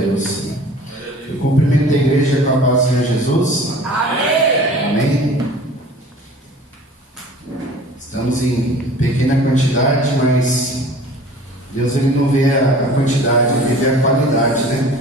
Deus. Eu cumprimento a igreja com a paz do Senhor Jesus. Amém. Amém. Estamos em pequena quantidade, mas Deus ele não vê a quantidade, ele vê a qualidade, né?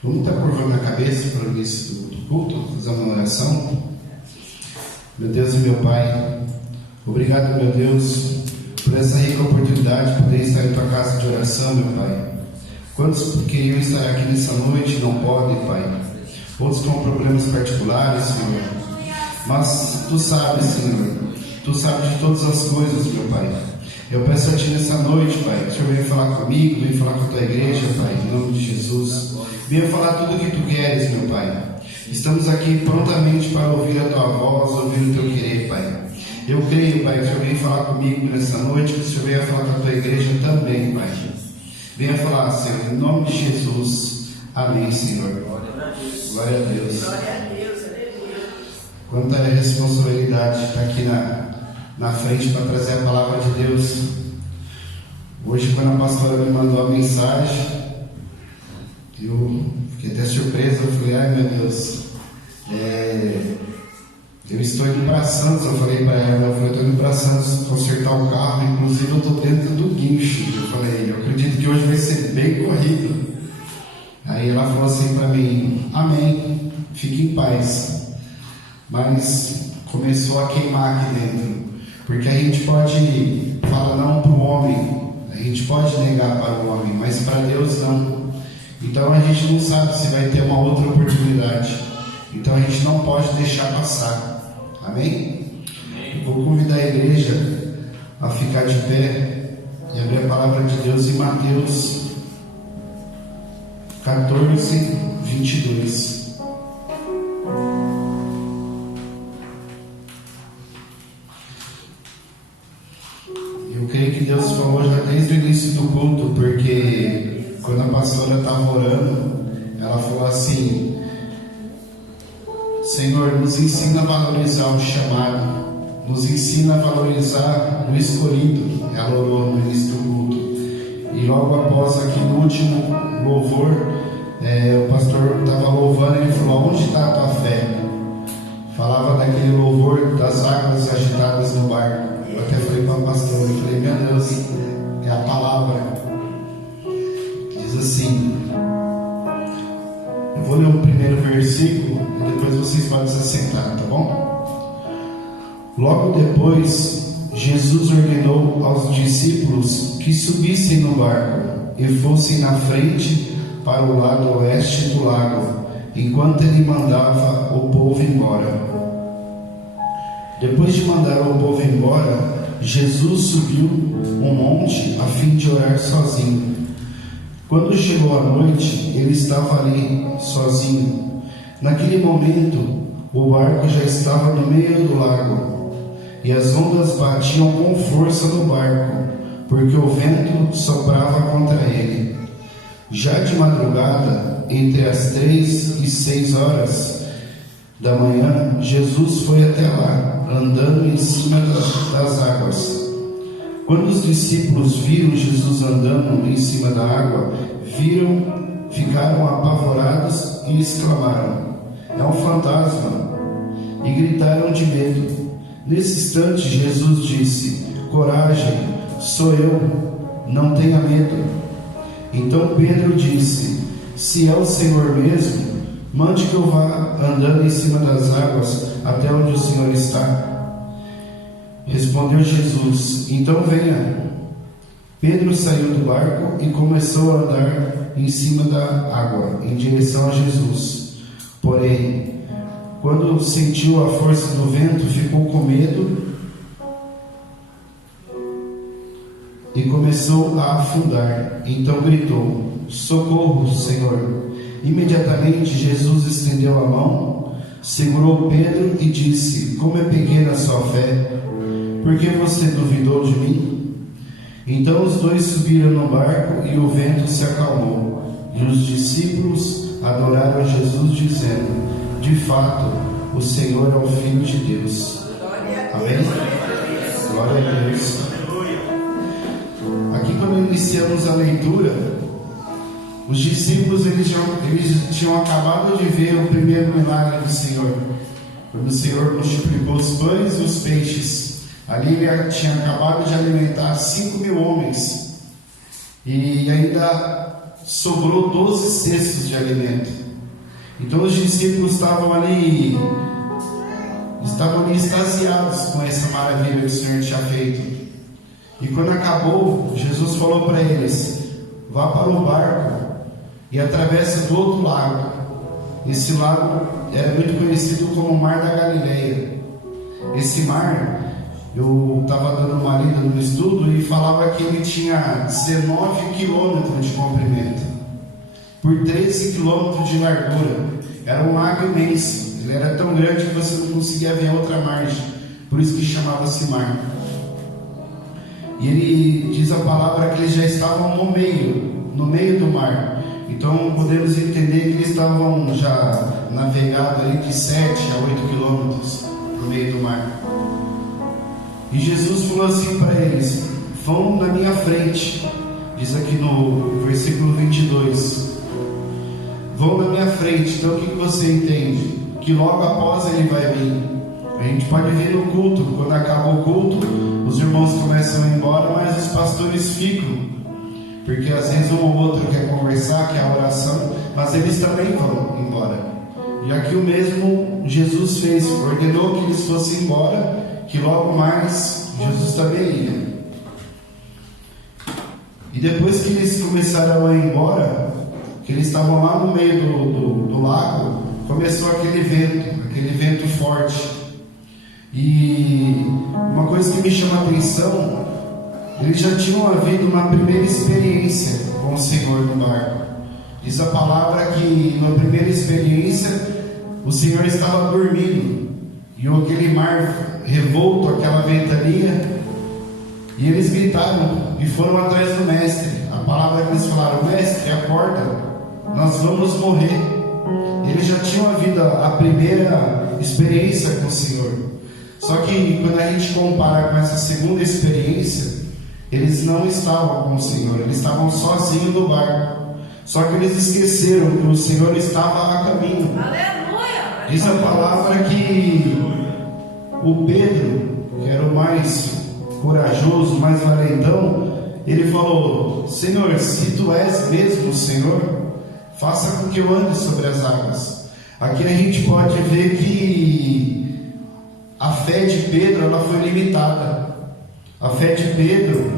Vamos estar curvando a cabeça para o início do culto, fazer uma oração. Meu Deus e meu Pai, obrigado, meu Deus, por essa rica oportunidade de poder estar em tua casa de oração, meu Pai. Quantos queriam estar aqui nessa noite e não podem, Pai? Outros com problemas particulares, Senhor. Mas Tu sabes, Senhor, Tu sabes de todas as coisas, meu Pai. Eu peço a Ti nessa noite, Pai, que o Senhor venha falar comigo, venha falar com a Tua igreja, Pai, em nome de Jesus. Venha falar tudo o que Tu queres, meu Pai. Estamos aqui prontamente para ouvir a Tua voz, ouvir o Teu querer, Pai. Eu creio, Pai, que o Senhor venha falar comigo nessa noite, que o Senhor venha falar com a Tua igreja também, Pai. Venha falar, Senhor, em nome de Jesus. Amém, Senhor. Glória a Deus. Glória a Deus, aleluia. Quanta responsabilidade estar aqui na frente para trazer a palavra de Deus. Hoje, quando a pastora me mandou a mensagem, eu fiquei até surpreso. Eu falei, ai meu Deus, eu estou indo para Santos. Eu falei para ela, eu estou indo para Santos consertar o carro, inclusive eu estou dentro do guincho. Eu falei, eu acredito que hoje vai ser bem corrido. Aí ela falou assim para mim, amém, fique em paz. Mas começou a queimar aqui dentro, porque a gente pode falar não para o homem, a gente pode negar para o homem, mas para Deus não. Então a gente não sabe se vai ter uma outra oportunidade, então a gente não pode deixar passar. Amém? Eu vou convidar a igreja a ficar de pé e abrir a palavra de Deus em Mateus 14, 22. Eu creio que Deus falou já desde o início do culto, porque quando a pastora estava orando, ela falou assim: Senhor, nos ensina a valorizar o chamado, nos ensina a valorizar o escolhido. Ela orou no início do culto. E logo após, aqui no último louvor, o pastor estava louvando e ele falou: onde está a tua fé? Falava daquele louvor das águas agitadas no barco. Eu até falei para o pastor, eu falei, meu Deus, é a palavra. Diz assim, eu vou ler o primeiro versículo e depois vocês podem se assentar, tá bom? Logo depois, Jesus ordenou aos discípulos que subissem no barco e fossem na frente para o lado oeste do lago, enquanto ele mandava o povo embora. Depois de mandar o povo embora, Jesus subiu um monte a fim de orar sozinho. Quando chegou a noite, ele estava ali sozinho. Naquele momento, o barco já estava no meio do lago, e as ondas batiam com força no barco, porque o vento soprava contra ele. Já de madrugada, entre as 3 e 6 horas da manhã, Jesus foi até lá, andando em cima das águas. Quando os discípulos viram Jesus andando em cima da água, ficaram apavorados e exclamaram: é um fantasma! E gritaram de medo. Nesse instante, Jesus disse: coragem, sou eu, não tenha medo. Então Pedro disse: se é o Senhor mesmo, mande que eu vá andando em cima das águas até onde o Senhor está. Respondeu Jesus: então venha. Pedro saiu do barco e começou a andar em cima da água, em direção a Jesus. Porém, quando sentiu a força do vento, ficou com medo e começou a afundar. Então gritou: socorro, Senhor! Imediatamente Jesus estendeu a mão, segurou Pedro e disse: como é pequena a sua fé, por que você duvidou de mim? Então os dois subiram no barco e o vento se acalmou. E os discípulos adoraram a Jesus, dizendo: de fato, o Senhor é o Filho de Deus. Amém? Glória a Deus. Aqui, quando iniciamos a leitura, os discípulos eles tinham acabado de ver o primeiro milagre do Senhor, quando o Senhor multiplicou os pães e os peixes. Ali ele tinha acabado de alimentar 5.000 homens e ainda sobrou 12 cestos de alimento. Então os discípulos estavam ali extasiados com essa maravilha que o Senhor tinha feito. E quando acabou, Jesus falou para eles: vá para o barco e atravessa do outro lago. Esse lago era muito conhecido como o Mar da Galileia. Esse mar, eu estava dando uma lida no estudo e falava que ele tinha 19 quilômetros de comprimento por 13 quilômetros de largura. Era um lago imenso. Ele era tão grande que você não conseguia ver a outra margem. Por isso que chamava-se mar. E ele diz a palavra que eles já estavam no meio do mar. Então podemos entender que eles estavam já navegando ali de 7 a 8 quilômetros no meio do mar. E Jesus falou assim para eles: vão na minha frente. Diz aqui no versículo 22. Vão na minha frente. Então o que você entende? Que logo após ele vai vir. A gente pode vir no culto. Quando acaba o culto, os irmãos começam a ir embora, mas os pastores ficam, porque às vezes um ou outro quer conversar, quer oração, mas eles também vão embora. E aqui o mesmo Jesus fez, ordenou que eles fossem embora, que logo mais Jesus também ia. E depois que eles começaram a ir embora, que eles estavam lá no meio do lago, começou aquele vento forte. E uma coisa que me chama a atenção, eles já tinham havido uma primeira experiência com o Senhor no barco. Diz a palavra que na primeira experiência o Senhor estava dormindo, e aquele mar revolto, aquela ventania, e eles gritaram e foram atrás do mestre. A palavra que eles falaram: mestre, acorda, nós vamos morrer. Eles já tinham havido a primeira experiência com o Senhor. Só que quando a gente compara com essa segunda experiência, eles não estavam com o Senhor, eles estavam sozinhos no barco. Só que eles esqueceram que o Senhor estava a caminho. Aleluia! Diz a palavra que o Pedro, que era o mais corajoso, mais valentão, ele falou: Senhor, se tu és mesmo o Senhor, faça com que eu ande sobre as águas. Aqui a gente pode ver que a fé de Pedro, ela foi limitada. A fé de Pedro,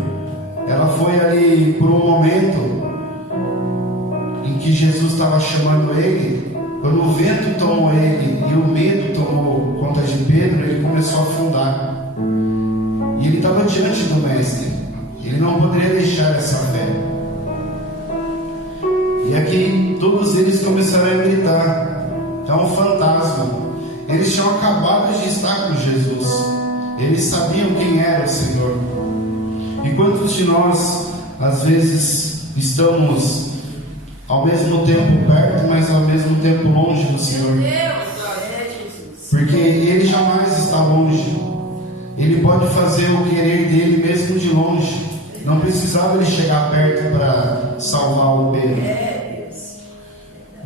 ela foi ali por um momento em que Jesus estava chamando ele. Quando o vento tomou ele e o medo tomou conta de Pedro, ele começou a afundar. E ele estava diante do mestre. Ele não poderia deixar essa fé. E aqui todos eles começaram a gritar: é um fantasma. Eles tinham acabado de estar com Jesus. Eles sabiam quem era o Senhor. E quantos de nós, às vezes, estamos ao mesmo tempo perto, mas ao mesmo tempo longe do Senhor? Porque Ele jamais está longe. Ele pode fazer o querer dele mesmo de longe. Não precisava ele chegar perto para salvar o Pedro.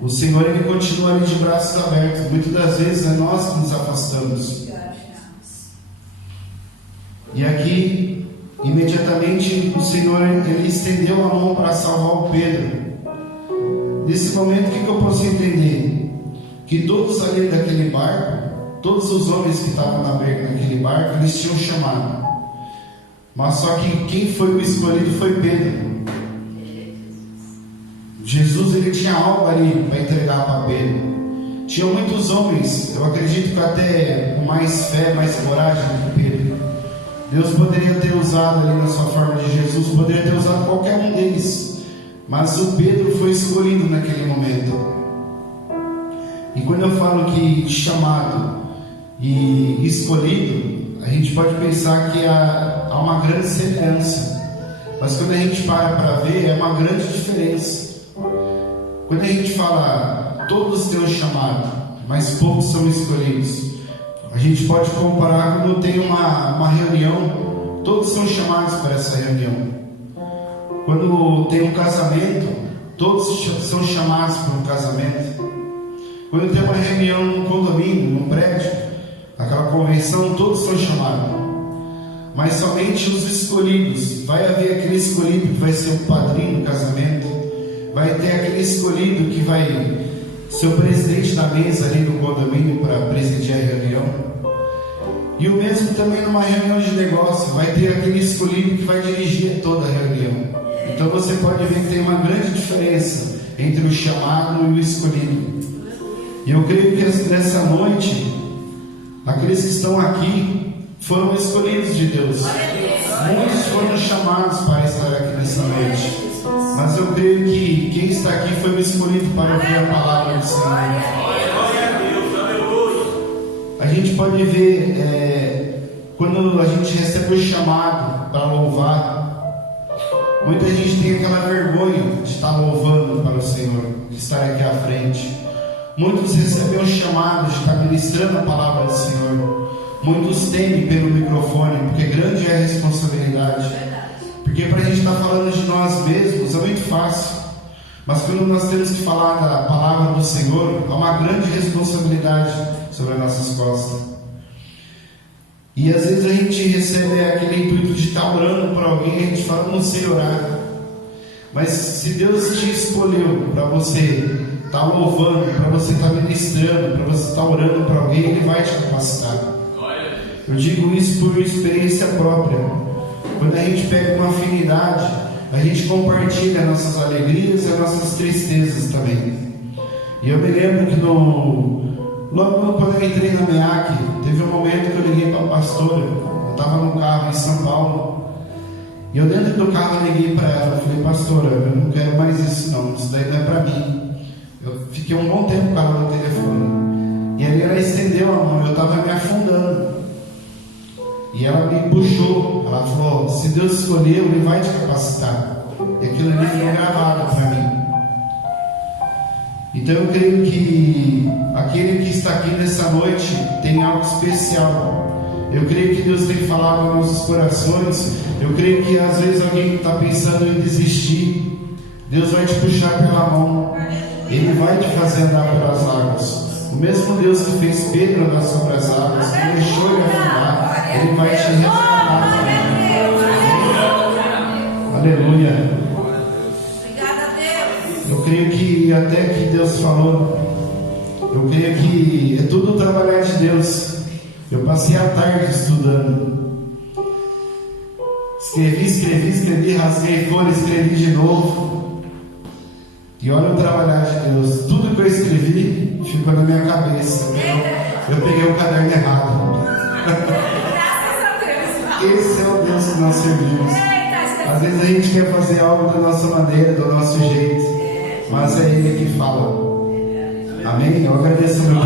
O Senhor, ele continua ali de braços abertos. Muitas das vezes é nós que nos afastamos. E aqui, imediatamente, o Senhor, ele estendeu a mão para salvar o Pedro. Nesse momento, o que eu posso entender? Que todos ali daquele barco, todos os homens que estavam naquele barco, eles tinham chamado. Mas só que quem foi o escolhido foi Pedro. Jesus, ele tinha algo ali para entregar para Pedro. Tinha muitos homens, eu acredito que até com mais fé, mais coragem do que Pedro. Deus poderia ter usado ali na sua forma de Jesus, poderia ter usado qualquer um deles. Mas o Pedro foi escolhido naquele momento. E quando eu falo que chamado e escolhido, a gente pode pensar que há uma grande semelhança. Mas quando a gente para ver, é uma grande diferença. Quando a gente fala, todos têm um chamado, mas poucos são escolhidos. A gente pode comparar quando tem uma reunião, todos são chamados para essa reunião. Quando tem um casamento, todos são chamados para um casamento. Quando tem uma reunião num condomínio, num prédio, aquela convenção, todos são chamados. Mas somente os escolhidos. Vai haver aquele escolhido que vai ser o padrinho do casamento. Vai ter aquele escolhido que vai ser o presidente da mesa ali do condomínio para presidir a reunião. E o mesmo também numa reunião de negócio. Vai ter aquele escolhido que vai dirigir toda a reunião. Então você pode ver que tem uma grande diferença entre o chamado e o escolhido. E eu creio que nessa noite, aqueles que estão aqui foram escolhidos de Deus. Muitos foram chamados para estar aqui nessa noite. Mas eu creio que quem está aqui foi escolhido para ouvir a palavra do Senhor. A gente pode ver, quando a gente recebe o chamado para louvar, muita gente tem aquela vergonha de estar louvando para o Senhor, de estar aqui à frente. Muitos recebem o chamado de estar ministrando a palavra do Senhor. Muitos temem pelo microfone, porque grande é a responsabilidade. Porque para a gente estar falando de nós mesmos é muito fácil. Mas quando nós temos que falar da palavra do Senhor, há uma grande responsabilidade sobre as nossas costas. E às vezes a gente recebe aquele intuito de estar orando por alguém, a gente fala, não sei orar. Mas se Deus te escolheu para você estar louvando, para você estar ministrando, para você estar orando para alguém, Ele vai te capacitar. Eu digo isso por experiência própria. Quando a gente pega uma afinidade, a gente compartilha nossas alegrias e as nossas tristezas também. E eu me lembro que logo quando eu entrei na MEAC, teve um momento que eu liguei para a pastora. Eu estava no carro em São Paulo. E eu dentro do carro liguei para ela. Eu falei, pastora, eu não quero mais isso não. Isso daí não é para mim. Eu fiquei um bom tempo com ela no telefone. E ali ela estendeu a mão. Eu estava me afundando. E ela me puxou. Ela falou, se Deus escolheu, Ele vai te capacitar. E aquilo ali ficou gravado para mim. Então eu creio que aquele que está aqui nessa noite tem algo especial. Eu creio que Deus tem falado aos nossos corações. Eu creio que às vezes alguém está pensando em desistir. Deus vai te puxar pela mão. Ele vai te fazer andar pelas águas. O mesmo Deus que fez Pedro andar sobre as águas, que deixou ele afundar, Ele vai te resgatar também. Aleluia. Eu creio que até que Deus falou, eu creio que é tudo o trabalhar de Deus. Eu passei a tarde estudando. Escrevi, rasguei folha, escrevi de novo. E olha o trabalhar de Deus. Tudo que eu escrevi ficou na minha cabeça. Eu peguei o caderno errado. Esse é o Deus que nós servimos. Às vezes a gente quer fazer algo da nossa maneira, do nosso jeito. Mas é Ele que fala. Amém? Eu agradeço meu